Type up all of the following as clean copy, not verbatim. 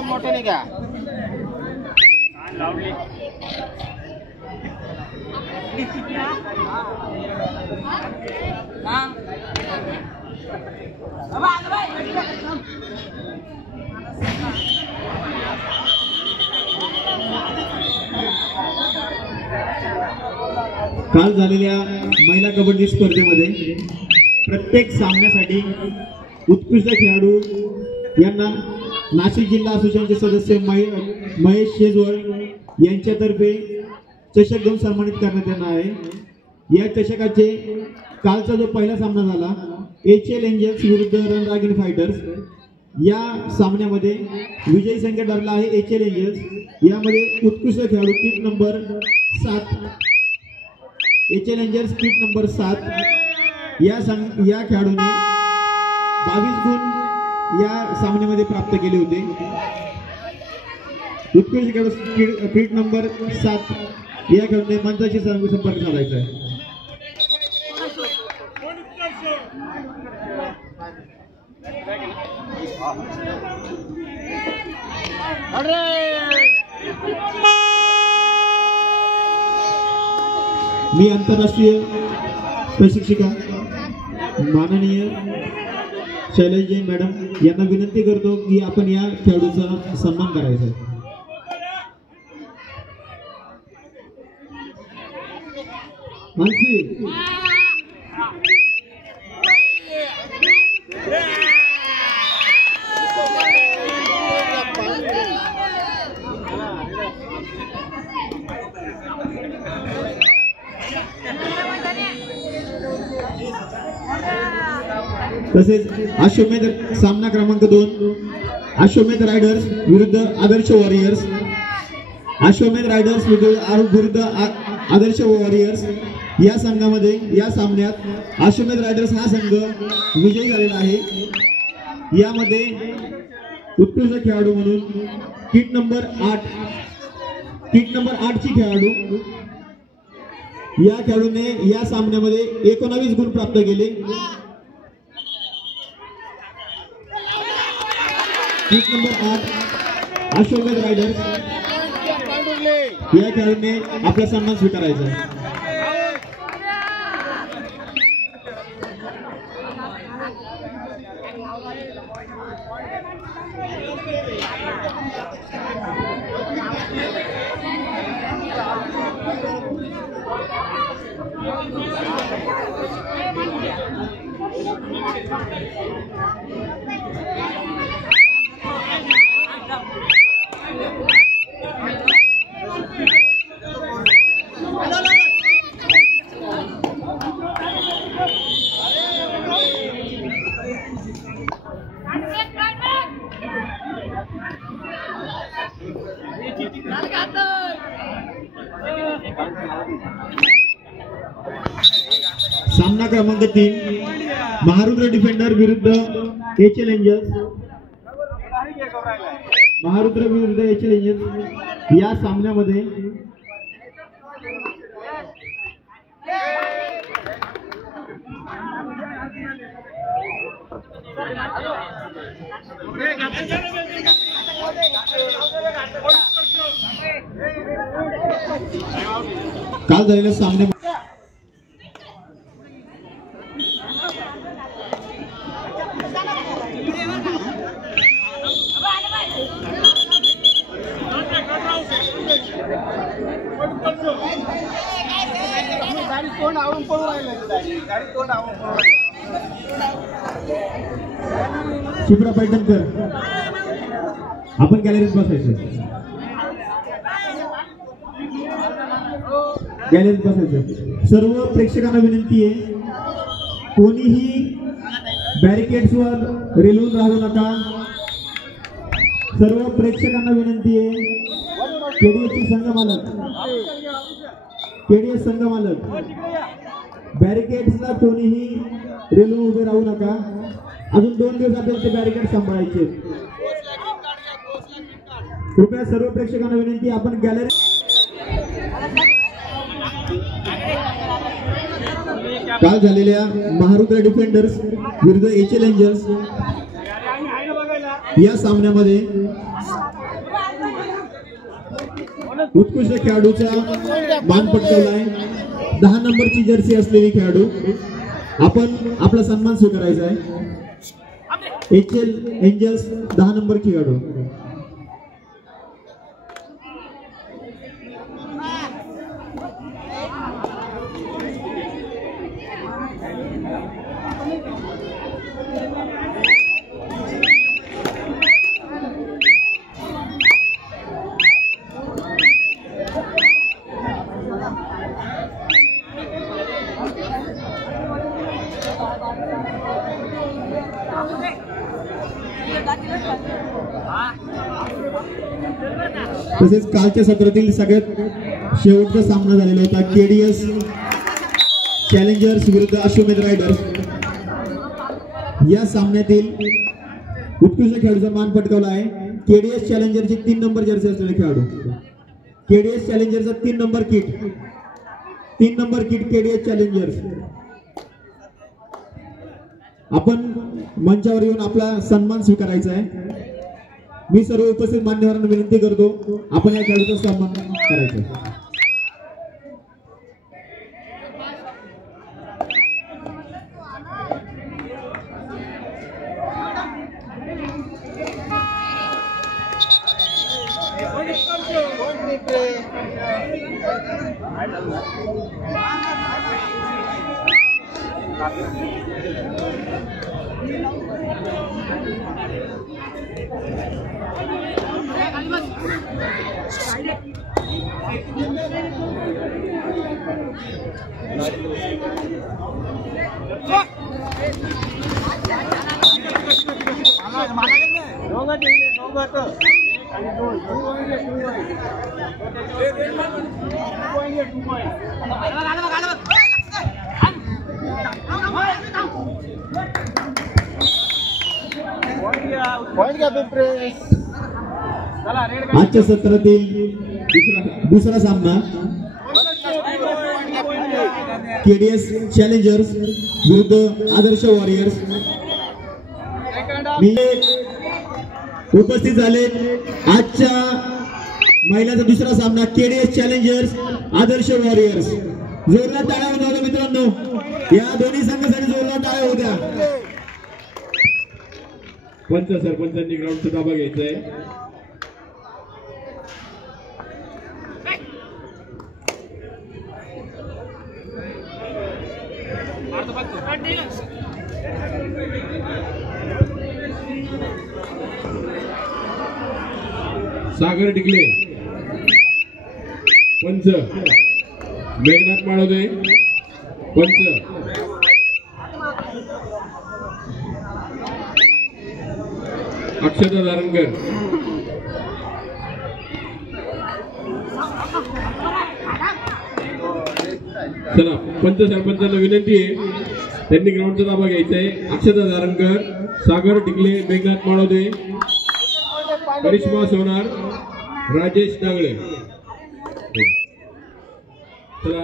मोठे नाही का काल झालेल्या महिला कबड्डी स्पर्धेमध्ये प्रत्येक सामन्यासाठी उत्कृष्ट खेळाडू यांना नाशिक जिल्हा असोसिएशनचे सदस्य महेश शेजवळ यांच्यातर्फे चषक देऊन सन्मानित करण्यात येणार आहे। या चषकाचे कालचा जो पहिला सामना झाला HL एंजल्स विरुद्ध रणरागिणी फायटर्स, या सामन्यामध्ये विजयी संघ ठरला आहे HL एंजल्स। यामध्ये उत्कृष्ट खेळाडू kit number 7 HL Angels kit number 7 या खेळाडूने 22 गुण या सामन्यामध्ये प्राप्त केले होते। उत्कृष्ट खेळाडू किट नंबर 7 या खेळाडूने मंचाशी संपर्क साधायचा आहे। मी आंतरराष्ट्रीय प्रशिक्षिका माननीय शैलेश जैन मॅडम यांना विनंती करतो की आपण या खेळाडूचा सन्मान करायचा आहे। तसेच अश्वमेध सामना क्रमांक 2 अश्वमेध रायडर्स विरुद्ध आदर्श वॉरियर्स, अश्वमेध रायडर्स विरुद्ध आदर्श वॉरियर्स या संघामध्ये या सामन्यात अश्वमेध रायडर्स हा संघ विजयी झालेला आहे। यामध्ये उत्कृष्ट खेळाडू म्हणून किट नंबर 8 ची खेळाडू या खेळाडूने या सामन्यामध्ये 19 गुण प्राप्त केले। किट नंबर 8 अश्वमेध रायडर्स या खेळाडूने आपला सन्मान स्वीकारायचा आहे। सामना क्रमांक 3 महारुद्र डिफेंडर विरुद्ध HL एंजल्स, महारुद्र विरुद्ध HL एंजल्स या सामन्यामध्ये काल झालेल्या सामने शुभ्रा पैठणकर आपण गॅलरीत बसायचं. गॅलरीत बसायचं. सर्व प्रेक्षकांना विनंती आहे, कोणीही बॅरिकेड्सवर रेलून राहू नका. सर्व प्रेक्षकांना विनंती आहे, केडीएस संघ मालक बॅरिकेड्सला कोणीही रेलून उभे राहू नका. अजून 2 दिवस आपल्याला ते बॅरिकेड सांभाळायचे. कृपया सर्व प्रेक्षकांना विनंती, आपण गॅलरी काल झालेल्या महारुद्र डिफेंडर्स विरुद्ध एचएल एंजल्स या सामन्यामध्ये उत्कृष्ट खेळाडूचा मान पटकावलाय. 10 नंबरची जर्सी असलेली खेळाडू. आपण आपला सन्मान स्वीकारायचा आहे. एचएल एंजल्स 10 नंबर खेळाडू. तसेच कालच्या सत्रातील सगळ्यात शेवटचा सामना झालेला होता केडीएस चॅलेंजर्स विरुद्ध अश्वमेध रायडर्स. या सामन्यातील उत्कृष्ट खेळाडूचा मान पटकावला आहे केडीएस चॅलेंजरची 3 नंबर जर्सी असलेले खेळाडू. केडीएस चॅलेंजरचा 3 नंबर किट केडीएस चॅलेंजर्स. आपण मंचावर येऊन आपला सन्मान स्वीकारायचा आहे. मी सर्व उपस्थित मान्यवरांना विनंती करतो, आपण या खेळाडूचा सन्मान करायचा. आजच्या सत्रातील दुसरा सामना केडीएस चॅलेंजर्स विरुद्ध आदर्श वॉरियर्स. मी उपस्थित झाले आजच्या महिलांचा दुसरा सामना केडीएस चॅलेंजर्स आदर्श वॉरियर्स. जोरदार टाळ्या होत्या मित्रांनो, या दोन्ही संघासाठी जोरदार टाळ्या होत्या. सरपंचांनी ग्राउंडचा ताबा घ्यायचा आहे. सागर टिकले पंच, मेघनाथ माळोदे पंच, अक्षता दारणकर, चला पंच सरपंचांना विनंती आहे, त्यांनी ग्राउंडचा ताबा घ्यायचा आहे. अक्षता दारणकर, सागर टिकले, मेघनाथ माळोदे, करिश्मा सोनार, राजेश डांगळे. चला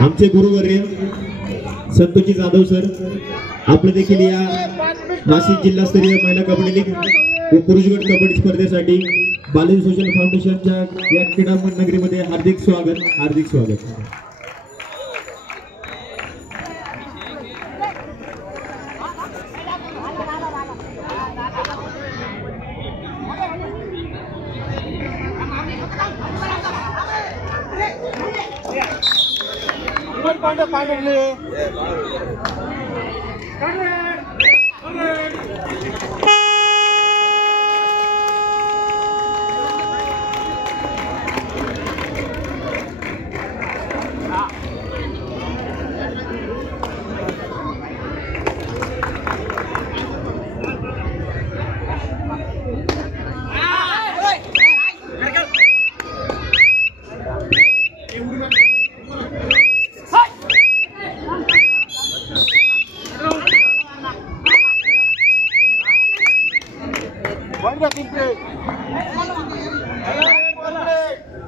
आमचे गुरुवर्य संतोषी जाधव सर आपले देखील या नाशिक जिल्हास्तरीय महिला कबड्डी लीग व पुरुष गट कबड्डी स्पर्धेसाठी बालाजी सोशल फाउंडेशनच्या या क्रीडा नगरीमध्ये हार्दिक स्वागत.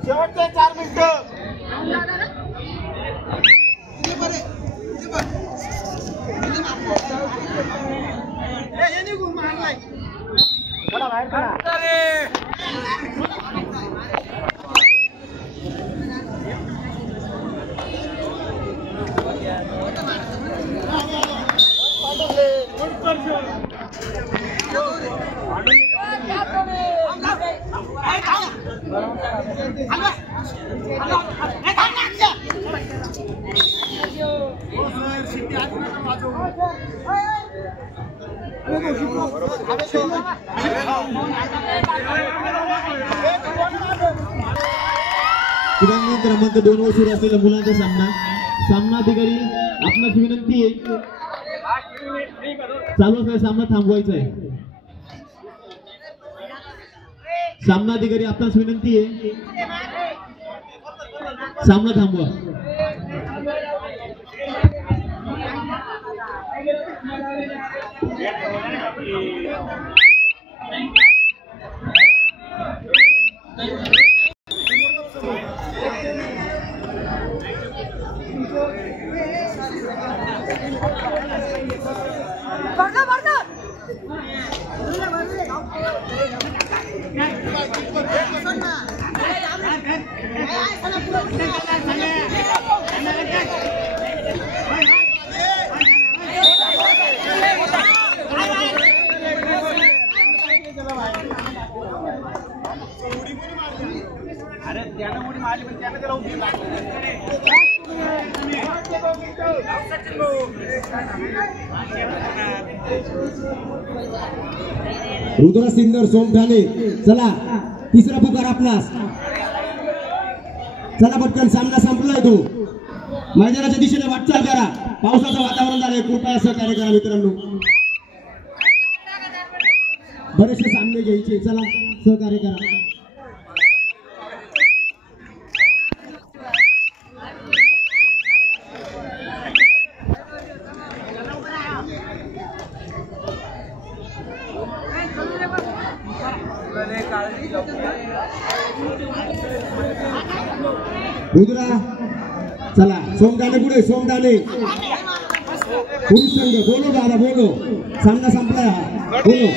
शेवटचे 4 मिनिटं. क्रीडांगण क्रमांक 2 वर सुरू असलेला मुलांचा सामनाधिकारी आपणास विनंती आहे चालू असलेला सामना थांबवायचा आहे. सामनाधिकारी आपणास विनंती आहे सामना थांबवा. रुद्र सिंगर सोमठाणे चला तिसरा पुकार आपलास. चला पटकन सामना संपलाय तो. मैदानाच्या दिशेने वाटचाल करा. पावसाचं वातावरण झालंय कृपया सहकार्य करा मित्रांनो. बरेचसे सामने घ्यायचे चला सहकार्य करा. रुद्रा चला सोमठाणे पुढे. सोमठाणे पुरुष संघ बोलो दादा बोलो. सामना संपलाय हा बोलो.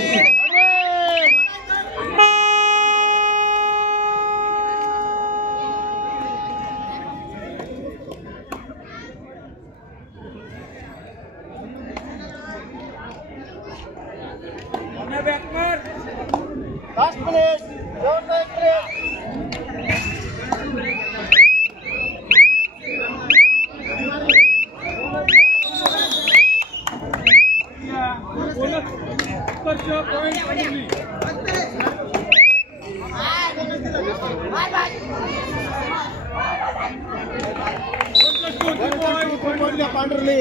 पांढरले